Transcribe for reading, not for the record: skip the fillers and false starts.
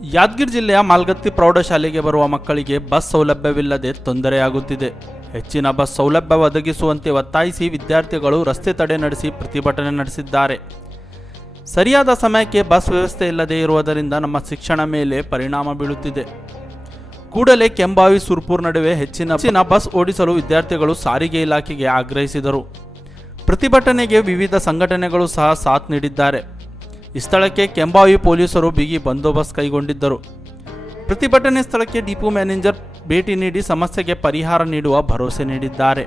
ಯಾದಗಿರಿ ಜಿಲ್ಲೆಯ ಮಾಲ್ಗತ್ತಿ ಪ್ರೌಢಶಾಲೆಗೆ ಬರುವ ಮಕ್ಕಳಿಗೆ ಬಸ್ ಸೌಲಭ್ಯವಿಲ್ಲದೆ ತೊಂದರೆಯಾಗುತ್ತಿದೆ. ಹೆಚ್ಚಿನ ಬಸ್ ಸೌಲಭ್ಯ ಒದಗಿಸುವಂತೆ ಒತ್ತಾಯಿಸಿ ವಿದ್ಯಾರ್ಥಿಗಳು ರಸ್ತೆ ತಡೆ ನಡೆಸಿ ಪ್ರತಿಭಟನೆ ನಡೆಸಿದ್ದಾರೆ. ಸರಿಯಾದ ಸಮಯಕ್ಕೆ ಬಸ್ ವ್ಯವಸ್ಥೆ ಇಲ್ಲದೆ ಇರುವುದರಿಂದ ನಮ್ಮ ಶಿಕ್ಷಣ ಮೇಲೆ ಪರಿಣಾಮ ಬೀಳುತ್ತಿದೆ. ಕೂಡಲೇ ಕೆಂಬಾವಿ ಸುರ್ಪುರ್ ನಡುವೆ ಹೆಚ್ಚಿನ ಬಸ್ ಓಡಿಸಲು ವಿದ್ಯಾರ್ಥಿಗಳು ಸಾರಿಗೆ ಇಲಾಖೆಗೆ ಆಗ್ರಹಿಸಿದರು. ಪ್ರತಿಭಟನೆಗೆ ವಿವಿಧ ಸಂಘಟನೆಗಳು ಸಹ ಸಾಥ್ ನೀಡಿದ್ದಾರೆ. ಈ ಸ್ಥಳಕ್ಕೆ ಕೆಂಬಾವಿ ಪೊಲೀಸರು ಬಿಗಿ ಬಂದೋಬಸ್ತ್ ಕೈಗೊಂಡಿದ್ದರು. ಪ್ರತಿಭಟನೆ ಸ್ಥಳಕ್ಕೆ ಡಿಪೋ ಮ್ಯಾನೇಜರ್ ಭೇಟಿ ನೀಡಿ ಸಮಸ್ಯೆಗೆ ಪರಿಹಾರ ನೀಡುವ ಭರವಸೆ ನೀಡಿದ್ದಾರೆ.